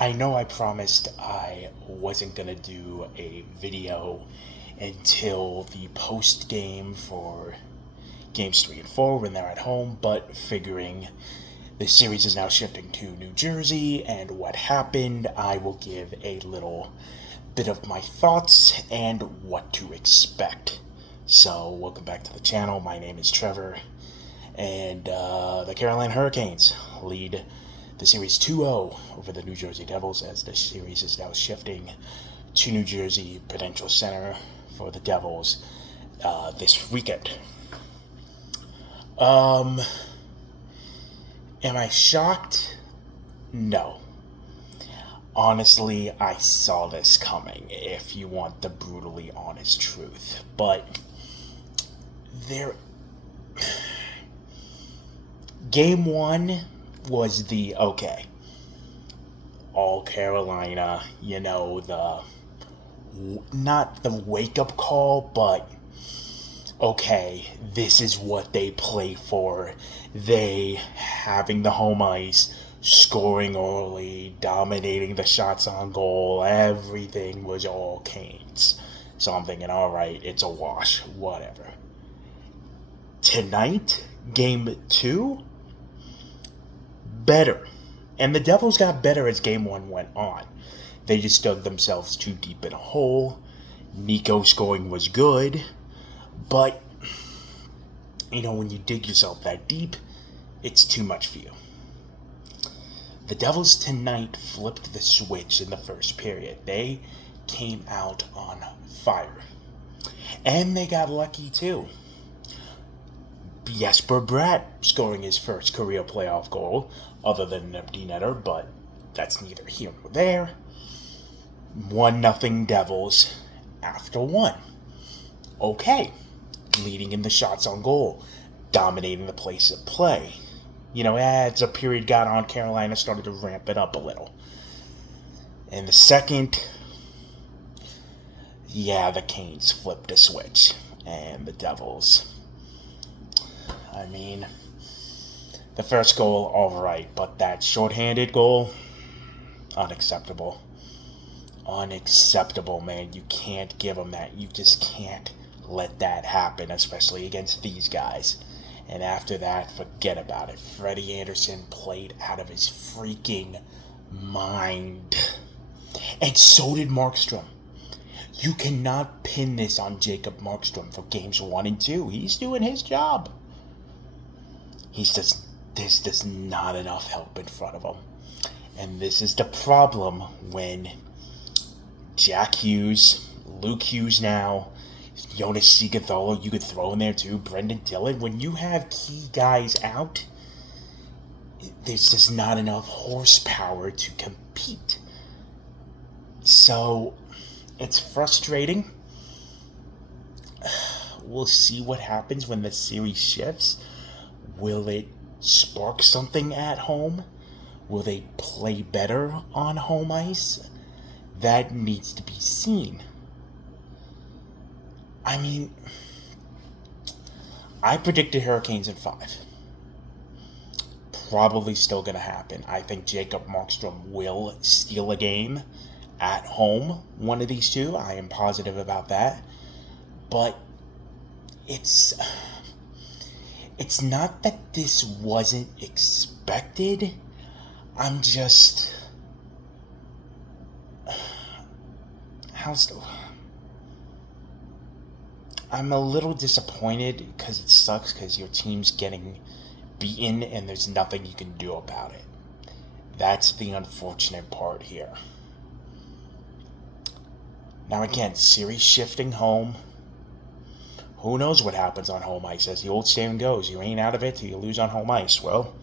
I know I promised I wasn't gonna do a video until the post game for games 3 and 4 when they're at home, but figuring the series is now shifting to New Jersey and what happened, I will give a little bit of my thoughts and what to expect. So, welcome back to the channel. My name is Trevor, and the Carolina Hurricanes lead the series 2-0 over the New Jersey Devils as the series is now shifting to New Jersey Prudential Center for the Devils this weekend. Am I shocked? No. Honestly, I saw this coming, if you want the brutally honest truth. But there. Game 1 was the okay. All Carolina, not the wake up call, but okay, this is what they play for. They having the home ice, scoring early, dominating the shots on goal, everything was all Canes. So I'm thinking, alright, it's a wash, whatever. Tonight, game 2, better. And the Devils got better as game 1 went on. They just dug themselves too deep in a hole. Nico scoring was good. But, when you dig yourself that deep, it's too much for you. The Devils tonight flipped the switch in the first period. They came out on fire. And they got lucky too. Jesper Bratt scoring his first career playoff goal, other than an empty netter, but that's neither here nor there. 1-0 Devils after 1. Okay. Leading in the shots on goal, dominating the pace of play. As a period got on, Carolina started to ramp it up a little. In the second, the Canes flipped a switch, and the Devils. The first goal, alright, but that shorthanded goal, unacceptable. Unacceptable, man. You can't give them that. You just can't let that happen, especially against these guys. And after that, forget about it. Freddie Anderson played out of his freaking mind. And so did Markstrom. You cannot pin this on Jacob Markstrom for games 1 and 2. He's doing his job. There's just not enough help in front of him. And this is the problem when Jack Hughes, Luke Hughes now, Jonas Siegenthaler, you could throw in there too, Brendan Dillon. When you have key guys out, there's just not enough horsepower to compete. So, it's frustrating. We'll see what happens when the series shifts. Will it spark something at home? Will they play better on home ice? That needs to be seen. I predicted Hurricanes in 5. Probably still going to happen. I think Jacob Markstrom will steal a game at home, one of these two. I am positive about that. But it's not that this wasn't expected. I'm a little disappointed because it sucks because your team's getting beaten and there's nothing you can do about it. That's the unfortunate part here. Now again, series shifting home. Who knows what happens on home ice? As the old saying goes, you ain't out of it till you lose on home ice. Well,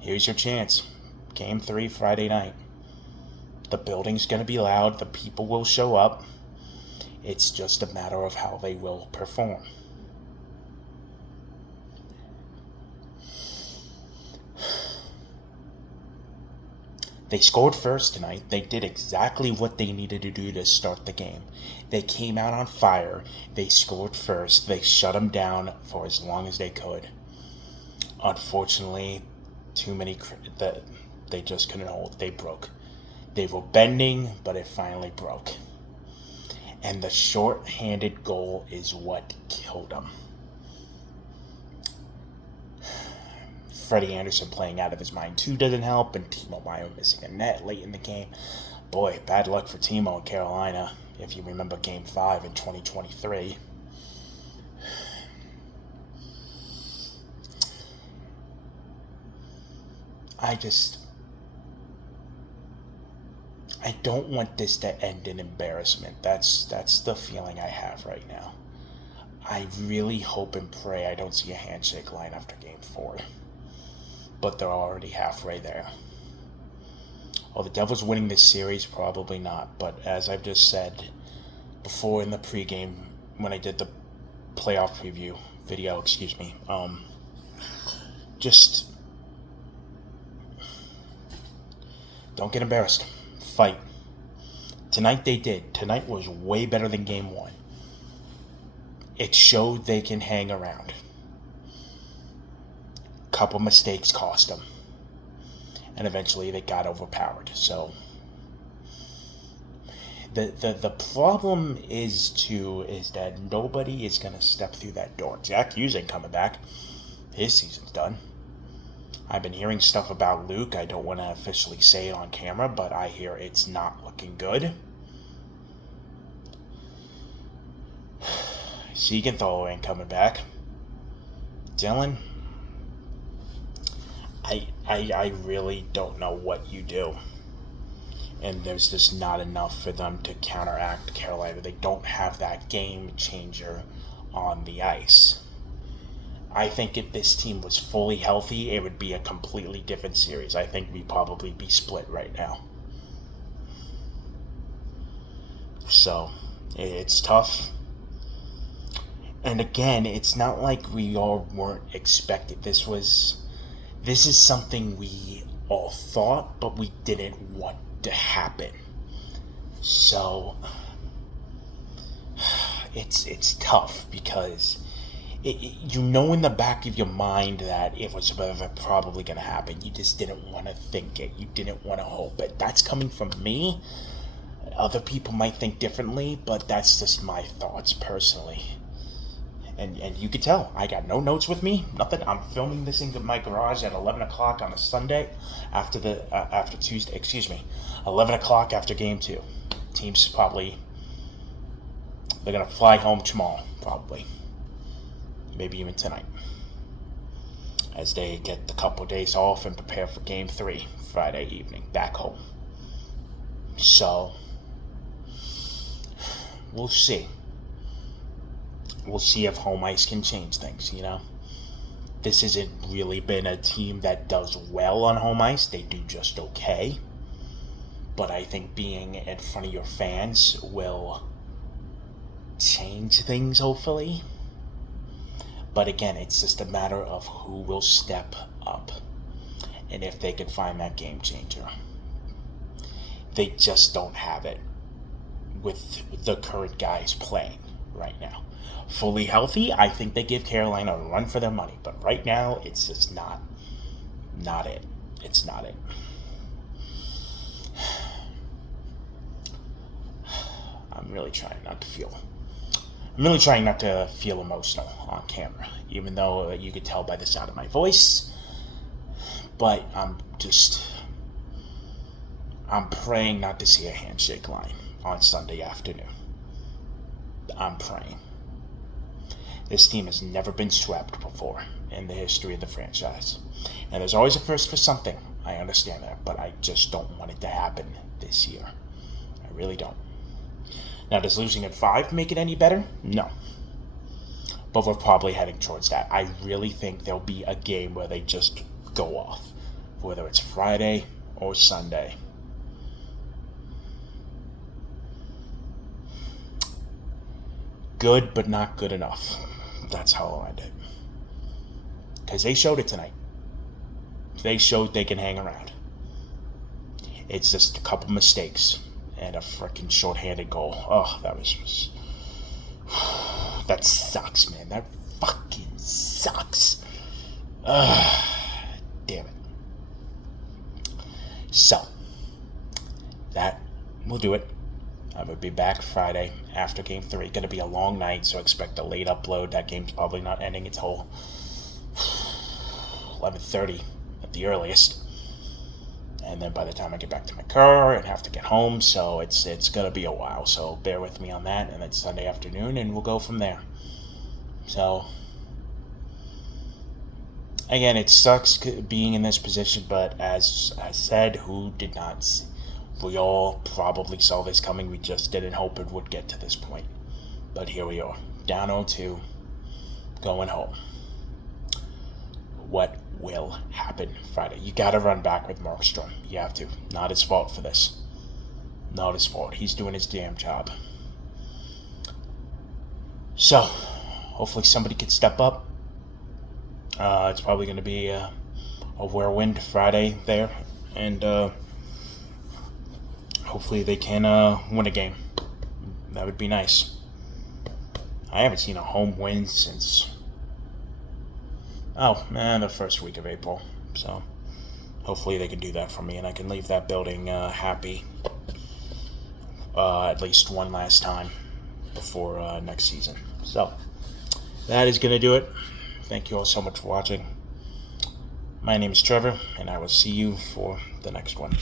here's your chance. Game 3, Friday night. The building's going to be loud. The people will show up. It's just a matter of how they will perform. They scored first tonight. They did exactly what they needed to do to start the game. They came out on fire. They scored first. They shut them down for as long as they could. Unfortunately, too many that they just couldn't hold. They broke. They were bending, but it finally broke. And the short-handed goal is what killed them. Freddie Anderson playing out of his mind too doesn't help, and Timo Meyer missing a net late in the game. Boy, bad luck for Timo in Carolina, if you remember Game 5 in 2023. I don't want this to end in embarrassment. That's the feeling I have right now. I really hope and pray I don't see a handshake line after Game 4. But they're already halfway there. Are the Devils winning this series? Probably not. But as I've just said before in the pregame, when I did the playoff preview video, just don't get embarrassed. Fight. Tonight they did. Tonight was way better than Game 1. It showed they can hang around. Couple mistakes cost them. And eventually they got overpowered. So the problem is that nobody is going to step through that door. Jack Hughes ain't coming back. His season's done. I've been hearing stuff about Luke. I don't want to officially say it on camera, but I hear it's not looking good. Siegenthaler ain't coming back. Dylan, I really don't know what you do. And there's just not enough for them to counteract Carolina. They don't have that game changer on the ice. I think if this team was fully healthy, it would be a completely different series. I think we'd probably be split right now. So, it's tough. And again, it's not like we all weren't expected. This is something we all thought, but we didn't want to happen. So, it's tough because you know in the back of your mind that it was probably going to happen. You just didn't want to think it. You didn't want to hope it. That's coming from me. Other people might think differently, but that's just my thoughts personally. And you could tell, I got no notes with me, nothing. I'm filming this in my garage at 11 o'clock on a Sunday after 11 o'clock after Game 2. Team's probably, they're going to fly home tomorrow, probably. Maybe even tonight. As they get a couple days off and prepare for Game 3, Friday evening, back home. So, we'll see. We'll see if home ice can change things, you know. This hasn't really been a team that does well on home ice. They do just okay. But I think being in front of your fans will change things, hopefully. But again, it's just a matter of who will step up and if they can find that game changer. They just don't have it with the current guys playing right now. Fully healthy, I think they give Carolina a run for their money. But right now, it's just not it. It's not it. I'm really trying not to feel emotional on camera, even though you could tell by the sound of my voice. But I'm praying not to see a handshake line on Sunday afternoon. I'm praying. This team has never been swept before in the history of the franchise. And there's always a first for something. I understand that, but I just don't want it to happen this year. I really don't. Now, does losing at 5 make it any better? No. But we're probably heading towards that. I really think there'll be a game where they just go off, whether it's Friday or Sunday. Good, but not good enough. That's how I'll end it. Because they showed it tonight. They showed they can hang around. It's just a couple mistakes and a freaking short-handed goal. Oh, that sucks, man. That fucking sucks. Damn it. So, that will do it. I will be back Friday after Game 3. Going to be a long night, so expect a late upload. That game's probably not ending until 11:30 at the earliest. And then by the time I get back to my car and have to get home, so it's going to be a while. So bear with me on that, and it's Sunday afternoon, and we'll go from there. So, again, it sucks being in this position, but as I said, who did not see? We all probably saw this coming. We just didn't hope it would get to this point. But here we are, down 0-2, going home. What will happen Friday? You got to run back with Markstrom. You have to. Not his fault for this. Not his fault. He's doing his damn job. So, hopefully somebody can step up. It's probably going to be a whirlwind Friday there. And hopefully they can win a game. That would be nice. I haven't seen a home win since the first week of April. So hopefully they can do that for me, and I can leave that building happy at least one last time before next season. So that is going to do it. Thank you all so much for watching. My name is Trevor, and I will see you for the next one.